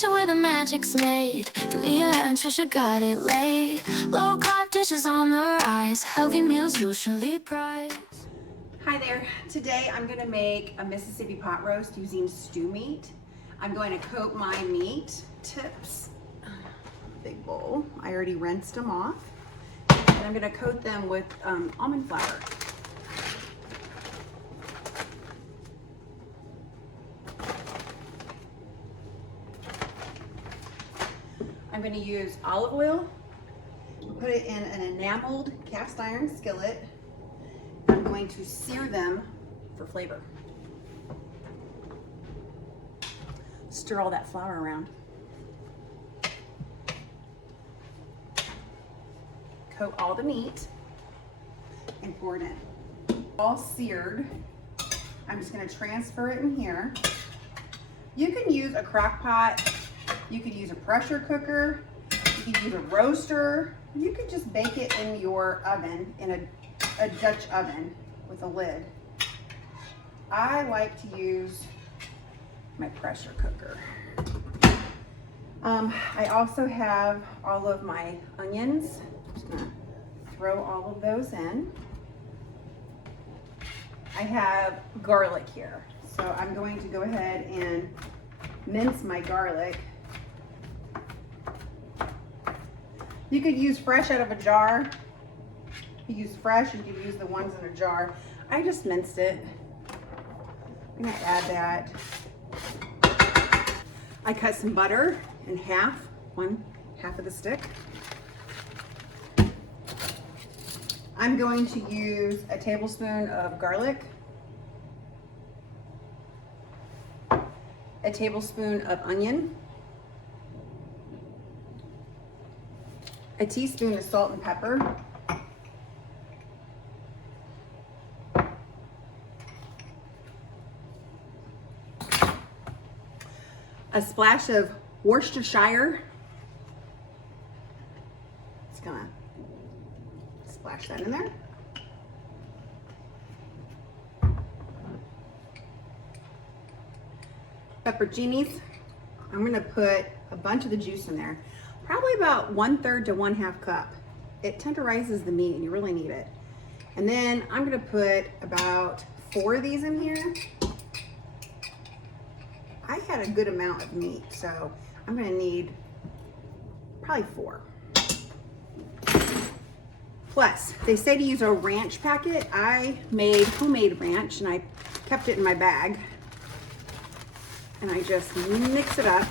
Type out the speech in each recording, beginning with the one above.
kitchen where the magic's made. Leah and Trisha got it laid. Low-carb dishes on the rise. Healthy meals usually prized. Hi there. Today I'm going to make a Mississippi pot roast using stew meat. I'm going to coat my meat tips. Big bowl. I already rinsed them off. And I'm going to coat them with almond flour. I'm going to use olive oil, put it in an enameled cast iron skillet. I'm going to sear them for flavor. Stir all that flour around. Coat all the meat and pour it in. All seared. I'm just going to transfer it in here. You can use a crock pot. You could use a pressure cooker, you could use a roaster, you could just bake it in your oven, in a Dutch oven with a lid. I like to use my pressure cooker. I also have all of my onions. I'm just gonna throw all of those in. I have garlic here, so I'm going to go ahead and mince my garlic. You could use fresh out of a jar. You use fresh, you could use the ones in a jar. I just minced it. I'm gonna add that. I cut some butter in half, one half of the stick. I'm going to use a tablespoon of garlic, a tablespoon of onion, a teaspoon of salt and pepper, a splash of Worcestershire. Just gonna splash that in there. Pepperoncinis. I'm gonna put a bunch of the juice in there. Probably about 1/3 to 1/2 cup. It tenderizes the meat and you really need it. And then I'm gonna put about 4 of these in here. I had a good amount of meat, so I'm gonna need probably 4. Plus, they say to use a ranch packet. I made homemade ranch and I kept it in my bag. And I just mix it up.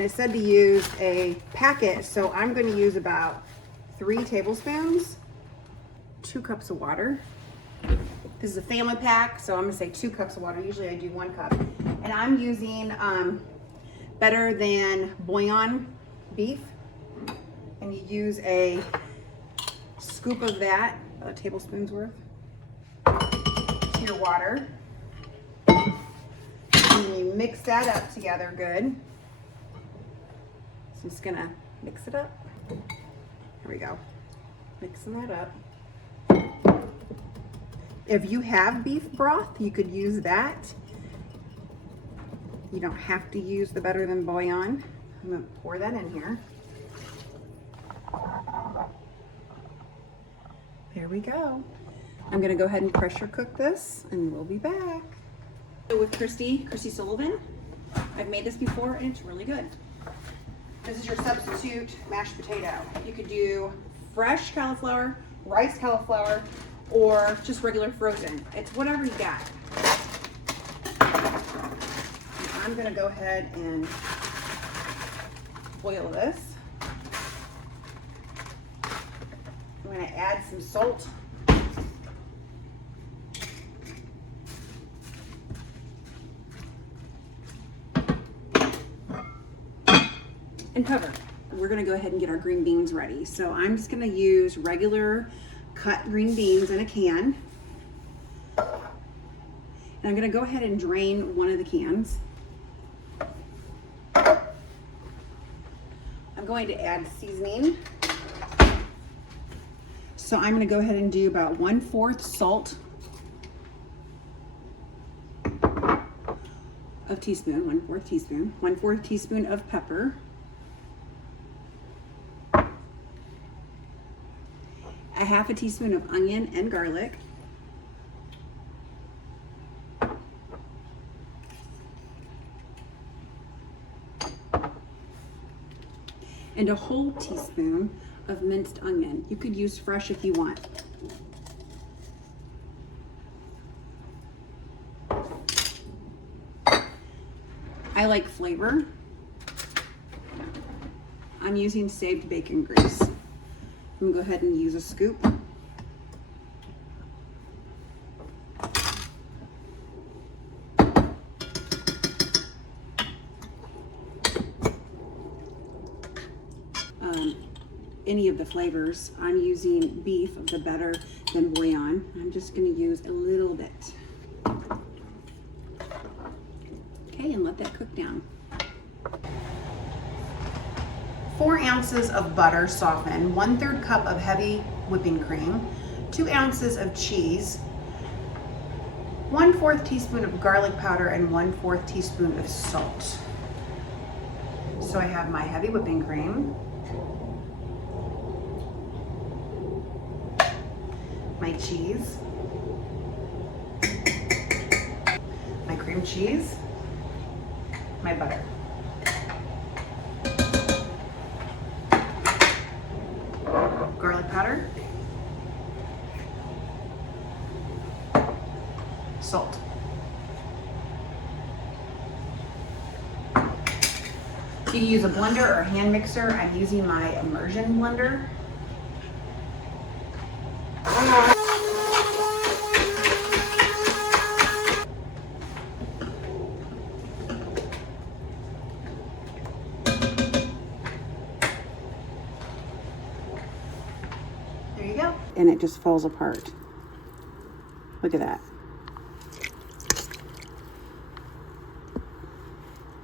I said to use a packet, so I'm going to use about 3 tablespoons, 2 cups of water. This is a family pack, so I'm going to say 2 cups of water. Usually I do 1 cup. And I'm using better than bouillon beef. And you use a scoop of that, about a tablespoon's worth, to your water. And you mix that up together good. So I'm just gonna mix it up. Here we go. Mixing that up. If you have beef broth, you could use that. You don't have to use the better than bouillon. I'm gonna pour that in here. There we go. I'm gonna go ahead and pressure cook this and we'll be back. With Christy Sullivan. I've made this before and it's really good. This is your substitute mashed potato. You could do fresh cauliflower, rice cauliflower, or just regular frozen. It's whatever you got. And I'm gonna go ahead and boil this. I'm gonna add some salt. And cover. We're gonna go ahead and get our green beans ready. So I'm just gonna use regular cut green beans in a can. And I'm gonna go ahead and drain one of the cans. I'm going to add seasoning. So I'm gonna go ahead and do about 1/4 salt, of teaspoon, 1/4 teaspoon, 1/4 teaspoon of pepper, a half a teaspoon of onion and garlic, and a whole teaspoon of minced onion. You could use fresh if you want. I like flavor. I'm using saved bacon grease. I'm gonna go ahead and use a scoop. Any of the flavors. I'm using beef, the better than bouillon. I'm just gonna use a little bit. Okay, and let that cook down. 4 ounces of butter softened, 1/3 cup of heavy whipping cream, 2 ounces of cheese, 1/4 teaspoon of garlic powder, and 1/4 teaspoon of salt. So I have my heavy whipping cream, my cheese, my cream cheese, my butter. Garlic powder, salt. You can use a blender or a hand mixer. I'm using my immersion blender. There you go. And it just falls apart. Look at that.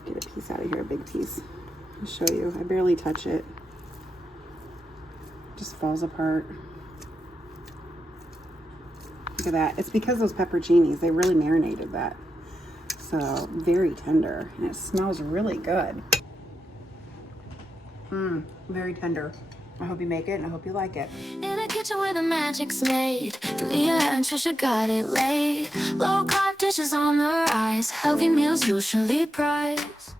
Get a piece out of here, a big piece. I'll show you. I barely touch it. Just falls apart. Look at that. It's because those pepperoncinis, they really marinated that. So very tender, and it smells really good. Very tender. I hope you make it, and I hope you like it. In a kitchen where the magic's made, Leah and Trisha got it laid. Low-carb dishes on the rise, healthy meals usually prize.